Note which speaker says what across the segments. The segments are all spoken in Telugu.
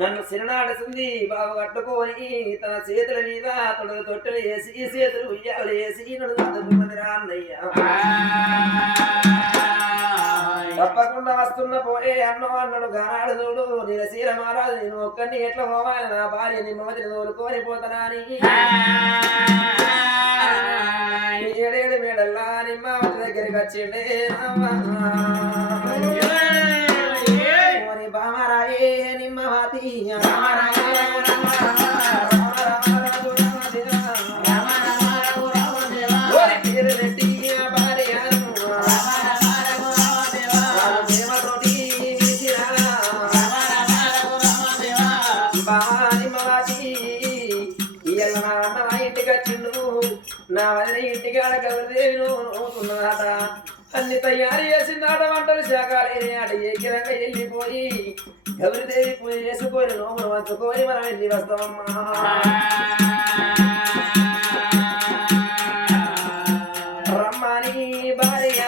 Speaker 1: నన్ను సిరనాడసింది బాబు కట్టుకొని తన చేతుల మీద తొడలు తొట్టెలు వేసి చేతులు ఉయ్యాలు వేసి నన్ను రా అన్నయ్య. తప్పకుండా వస్తున్న పోయే అన్న అన్నడు గానాడు చూడు నిరసీల మహారాజు నేను ఒక్కడిని ఎట్లా పోవాలి? నా భార్య నీ మమతిని తోలుకొని పోతానా అని. ఏడేడు మేడల్లా నిమ్మ దగ్గరికి వచ్చిండే అమ్మా. నా అన్న నా ఇంటికి వచ్చిండు నా వదిన ఇంటికి అడగదేవి నువ్వు నవ్వుతున్నదాట అన్ని తయారు చేసిందాట వంటలు శాఖలే అట ఏకిరంగా వెళ్ళిపోయి గౌరిదేవి పూజ చేసుకొని నోములు వంచుకొని మనం వెళ్ళి వస్తామమ్మా రమ్మని భార్య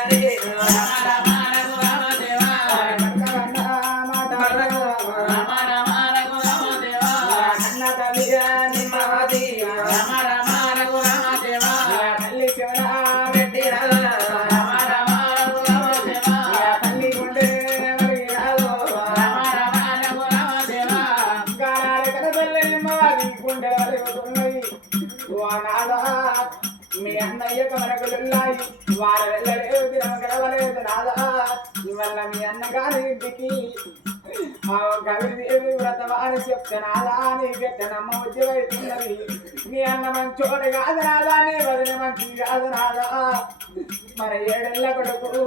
Speaker 2: మీ అన్నయ్యకు మనకు వెళ్ళాయి వారు వెళ్ళలేదు తినమ గెలవలేదు నాదా ఇవల్ల మీ అన్నగారి ఇంటికి కవిదేవి వ్రతమాని చెప్తే నీ గట్ట నమ్మ ఉద్యమవుతున్నది నీ అన్న మంచోడు కాదు రాదా నీ వదిన మంచి కాదు రాదా మరి ఏడెళ్ళ కొడుకు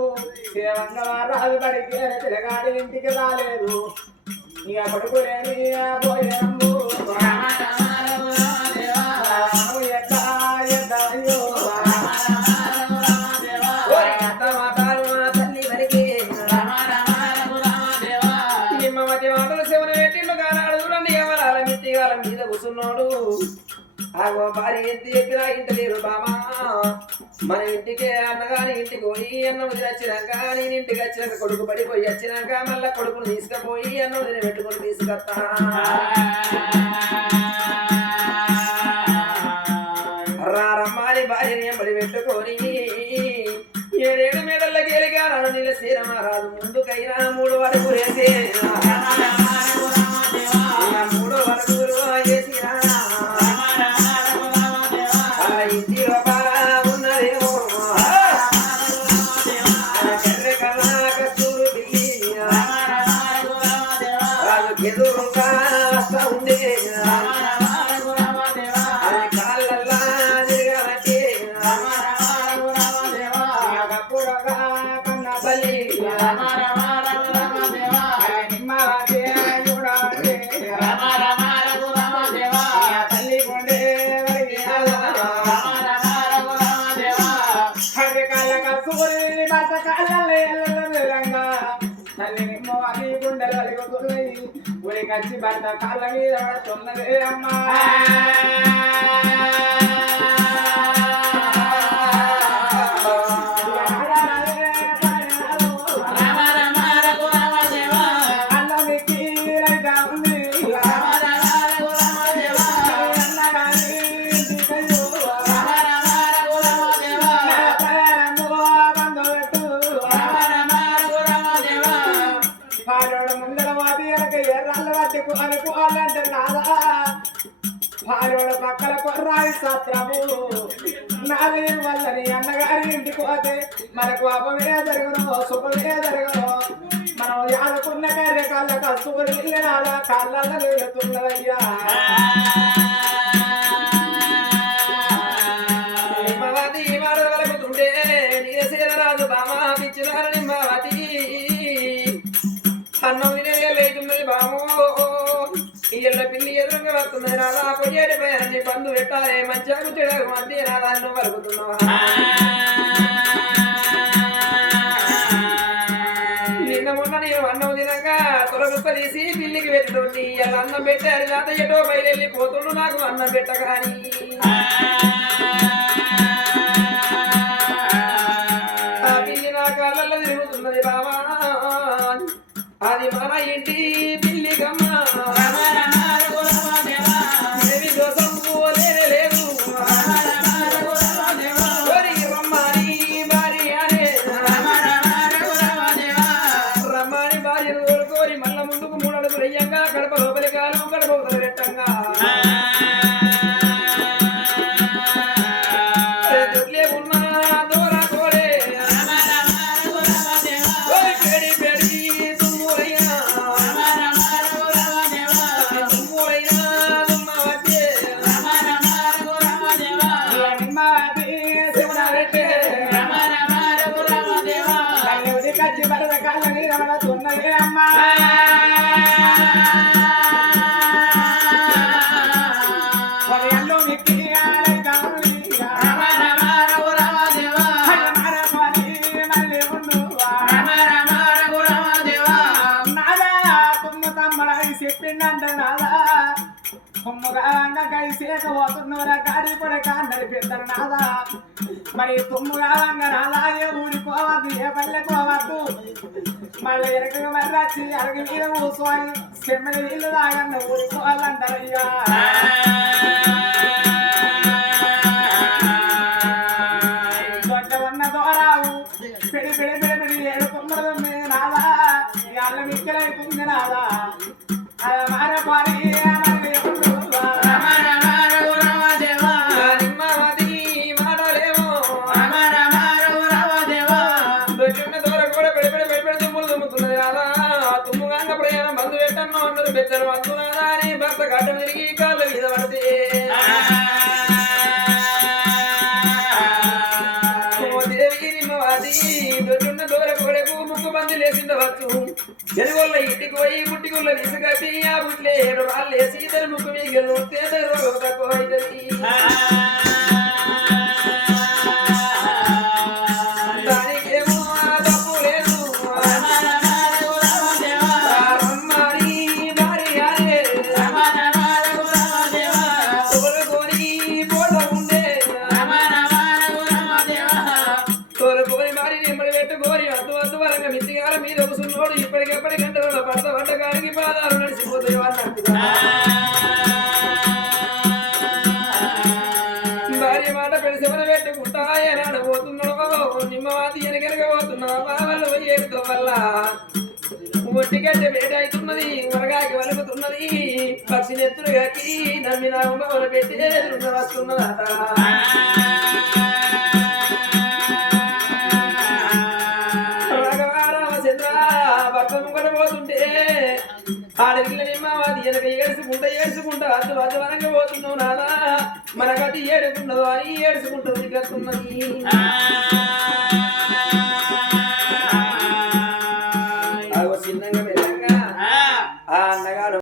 Speaker 2: సేవంగా రాజు పడికి తిరగాడి ఇంటికి రాలేదు. ఇక కొడుకు లేని పోయేంబు
Speaker 1: ఆగో భార్య ఎత్తి ఎప్పినా ఇంట లేరు బామా. మన ఇంటికే అన్నగాని ఇంటికి పోయి అన్న వదిలి వచ్చినాక నేను ఇంటికి వచ్చినాక కొడుకు పడిపోయి వచ్చినాక మళ్ళా కొడుకును తీసుకుపోయి అన్న నేను పెట్టుకొని తీసుకొస్తా. రారమ్మాని భార్యని ఎంబడి పెట్టుకొని ఏడేడు మేడల గేలిగా నన్ను నిలసీర రాదు ముందుకైనా మూడు వరకు వేసే
Speaker 2: భర్త కాళ్ళ రంగా తల్లి నిమ్మ గుండెలు అలుగుతున్నాయి ఊరి భర్త కాళ్ళ మీద పడుతున్నదే అమ్మా పాలోడు పక్కల కొర్రాయి సత్రము. నాది వల్లని అన్నగారి ఇంటికి పోతే మనకు అపమే జరుగును శుభమే జరుగును. మనం యాదకున్న కర్రె కాళ్ళ కసుబడి నాలా కాళ్ళ వెళ్తున్నదయ్యా
Speaker 1: ఎదురుగా వస్తున్నది నాదా పొయ్యేటి పోయాన్ని బంధు పెట్టాలే. మంచాకు చెడకు మధ్య నాదాన్ని వరకుతున్నావా నిన్న మొన్న నేను అన్నం తినగా తొలగుప్ప తీసి పిల్లికి పెట్టుకుంది ఇలా అన్నం పెట్టారు లేత ఎటో బయలుదేరి పోతుండు నాకు అన్నం పెట్టగాని. అని పిల్లి నా కాళ్ళల్లో తిరుగుతున్నది బావా. అది మన ఇంటి
Speaker 2: కళ్ళుడి కచ్చి బరద కాళ్ళని రమణతున్నది అమ్మా మరి నాదా. తుమ్మగా అంగకై గాడి పడక నడిపిద్దరు నాదా. మరి తుమ్ముగా అంగ నాదా ఏ ఊరి పల్లె పోవద్దు. మళ్ళీ ఎరకగా మర్రచ్చి అరగ మీద కూర్చోని సెమ్మెల నీళ్ళు తాగన్న ఊరి పోవాలంటారయ్యా ఉన్న దోరావు పెడి పెడి పెడి పెడి ఉంది నాదా. అల్ల మిక్కలైతుంది నాదా. అలా
Speaker 1: మారే పారి ప్రయాణం బంధు పెద్దలు వంతునాదా భర్త గడ్డ తిరిగి కాళ్ళ మీద పడితే. దొడ్డున్న దూర కొడకు ముక్కు బంది లేసిండవచ్చు చెరువుల ఇంటికి పోయి ముట్టిగుళ్ళ తీసుకట్టి ఆ బుట్లే వాళ్ళేసి ఇద్దరు ముక్కు మీకు నూస్తే రోగం తక్కువ అవుతుంది పాదాలు నడిచిపోతాయి అన్నట్టుగా భార్య మాట పెడిసెమని పెట్టుకుంటా ఏనాడు పోతున్నాడో నిమ్మవాది వెనకెనక పోతున్నావా వాళ్ళు ఏడుతో వల్ల. ఒట్టిగడ్డ వేడి అవుతున్నది వరగాకి వలుగుతున్నది పక్షి నెత్తురుగాకి నమ్మిన ఉమ్మలు పెట్టి ఎదురున్న వస్తున్నదట పోతున్నావు వెనక ఏడుచుకుంటా ఏడ్చుకుంటా అద్దు అద్వనంగా పోతున్నావు నాదా మనకది ఏడుకున్నదో అని ఏడుచుకుంటుంది గట్టున్నది